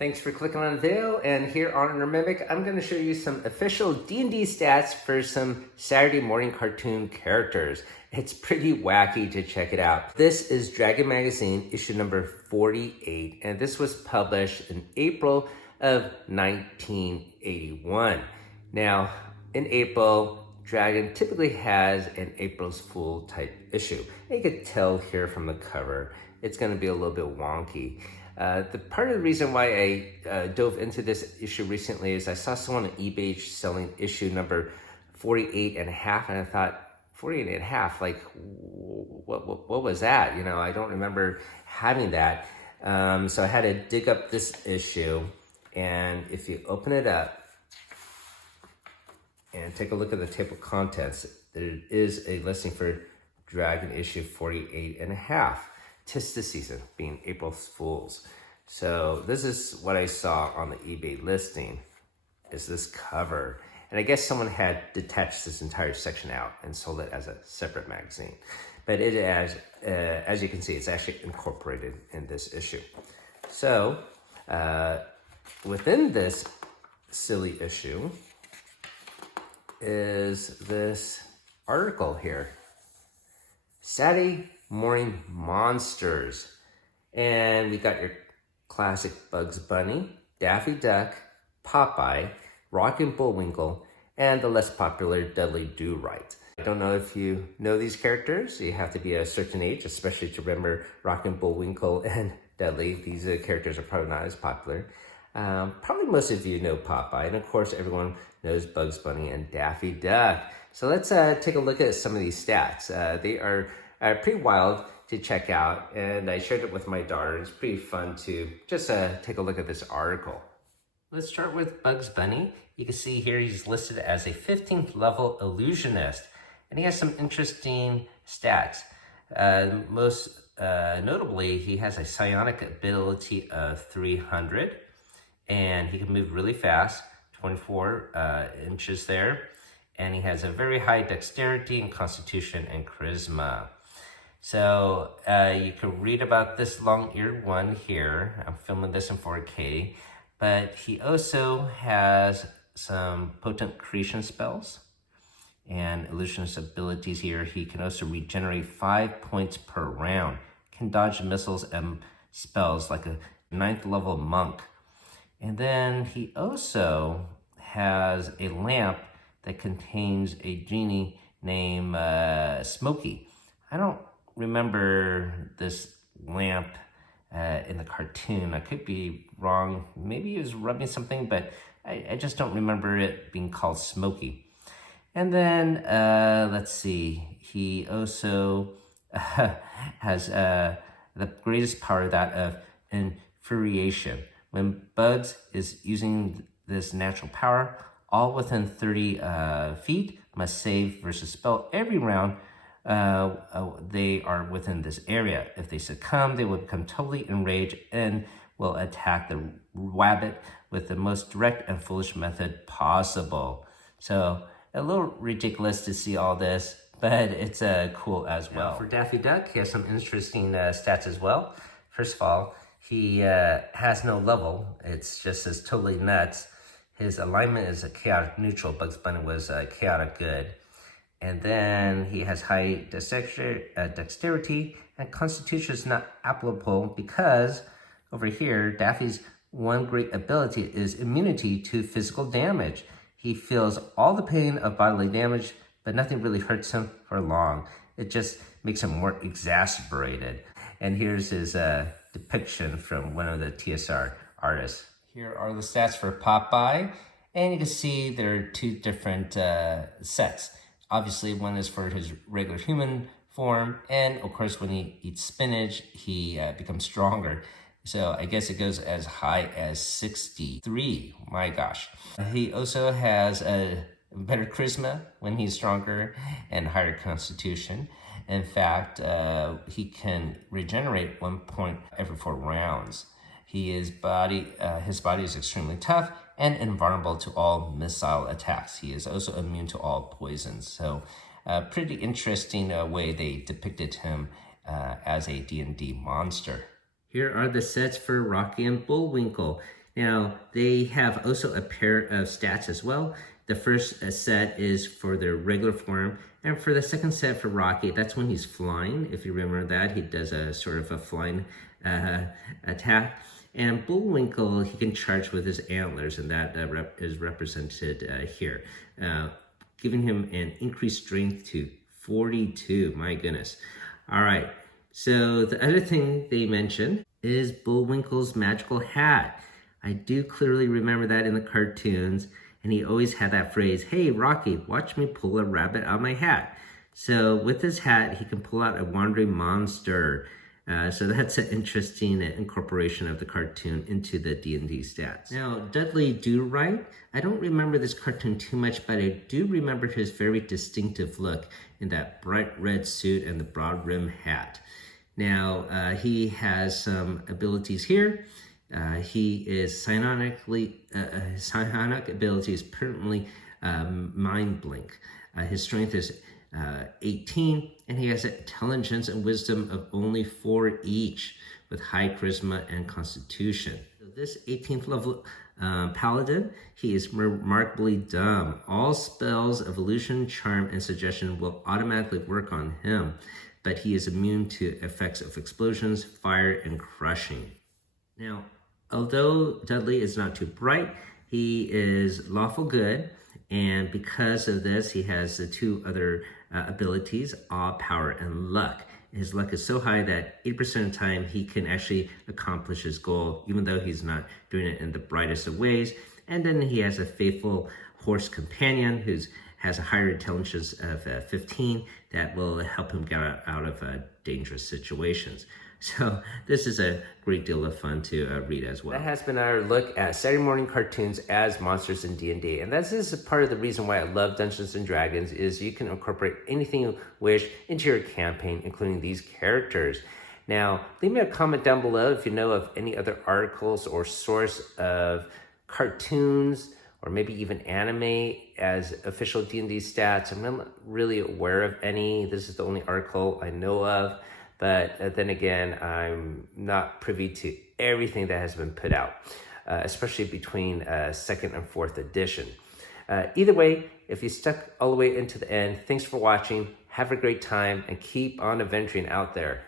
Thanks for clicking on the video, and here on Mimic, I'm going to show you some official D&D stats for some Saturday morning cartoon characters. It's pretty wacky to check it out. This is Dragon Magazine, issue number 48, and this was published in April of 1981. Now, in April, Dragon typically has an April's Fool type issue. You can tell here from the cover, it's going to be a little bit wonky. The part of the reason why I dove into this issue recently is I saw someone on eBay selling issue number 48 and a half, and I thought, 48 and a half, like, what was that? You know, I don't remember having that. So I had to dig up this issue, and if you open it up and take a look at the table of contents, there is a listing for Dragon issue 48 and a half. 'Tis the season, being April's Fools. So this is what I saw on the eBay listing, is this cover. And I guess someone had detached this entire section out and sold it as a separate magazine. But it as you can see, it's actually incorporated in this issue. So within this silly issue is this article here. Saturday Morning Monsters. And we got your classic Bugs Bunny, Daffy Duck, Popeye, Rockin' Bullwinkle, and the less popular Dudley Doink. I don't know if you know these characters. You have to be a certain age, especially to remember Rockin' Bullwinkle and Dudley. These characters are probably not as popular. Probably most of you know Popeye, and of course everyone knows Bugs Bunny and Daffy Duck. So let's take a look at some of these stats. They are pretty wild to check out, and I shared it with my daughter. It's pretty fun to just take a look at this article. Let's start with Bugs Bunny. You can see here he's listed as a 15th level illusionist, and he has some interesting stats. Most notably, he has a psionic ability of 300, and he can move really fast, 24 inches there, and he has a very high dexterity and constitution and charisma. So you can read about this long-eared one here. I'm filming this in 4K, but he also has some potent creation spells and illusionist abilities here. He can also regenerate 5 points per round, can dodge missiles and spells like a 9th level monk. And then he also has a lamp that contains a genie named Smokey. I don't remember this lamp in the cartoon. I could be wrong. Maybe he was rubbing something, but I just don't remember it being called Smokey. And then, let's see, he also has the greatest power, that of infuriation. When Bugs is using this natural power, all within 30 feet must save versus spell every round they are within this area. If they succumb, they will become totally enraged and will attack the rabbit with the most direct and foolish method possible. So a little ridiculous to see all this, but it's cool as well. Now, for Daffy Duck, he has some interesting stats as well. First of all, he has no level. It's just as totally nuts. His alignment is a chaotic neutral. Bugs Bunny was chaotic good. And then he has high dexterity, and constitution is not applicable because over here, Daffy's one great ability is immunity to physical damage. He feels all the pain of bodily damage, but nothing really hurts him for long. It just makes him more exasperated. And here's his depiction from one of the TSR artists. Here are the stats for Popeye, and you can see there are two different sets. Obviously, one is for his regular human form, and of course, when he eats spinach, he becomes stronger. So I guess it goes as high as 63. My gosh. He also has a better charisma when he's stronger and higher constitution. In fact, he can regenerate 1 point every 4 rounds. His body is extremely tough and invulnerable to all missile attacks. He is also immune to all poisons. So pretty interesting way they depicted him as a D&D monster. Here are the sets for Rocky and Bullwinkle. Now, they have also a pair of stats as well. The first set is for their regular form, and for the second set for Rocky, that's when he's flying. If you remember that, he does a sort of a flying attack. And Bullwinkle, he can charge with his antlers, and that is represented here, giving him an increased strength to 42. My goodness. All right. So the other thing they mentioned is Bullwinkle's magical hat. I do clearly remember that in the cartoons, and he always had that phrase, "Hey, Rocky, watch me pull a rabbit out of my hat." So with his hat, he can pull out a wandering monster. So that's an interesting incorporation of the cartoon into the D&D stats. Now, Dudley Do-Right, I don't remember this cartoon too much, but I do remember his very distinctive look in that bright red suit and the broad rim hat. Now, he has some abilities here. He is his psionic ability is permanently mind blink. His strength is 18, and he has intelligence and wisdom of only 4 each, with high charisma and constitution. So this 18th level paladin, he is remarkably dumb. All spells of illusion, charm, and suggestion will automatically work on him, but he is immune to effects of explosions, fire, and crushing. Now, although Dudley is not too bright, he is lawful good, and because of this, he has the 2 other abilities, awe, power, and luck. His luck is so high that 80% of the time he can actually accomplish his goal, even though he's not doing it in the brightest of ways. And then he has a faithful horse companion who has a higher intelligence of 15 that will help him get out of dangerous situations. So this is a great deal of fun to read as well. That has been our look at Saturday morning cartoons as monsters in D&D. And this is part of the reason why I love Dungeons & Dragons, is you can incorporate anything you wish into your campaign, including these characters. Now, leave me a comment down below if you know of any other articles or source of cartoons or maybe even anime as official D&D stats. I'm not really aware of any. This is the only article I know of. But then again, I'm not privy to everything that has been put out, especially between 2nd and 4th edition. Either way, if you stuck all the way into the end, thanks for watching. Have a great time and keep on adventuring out there.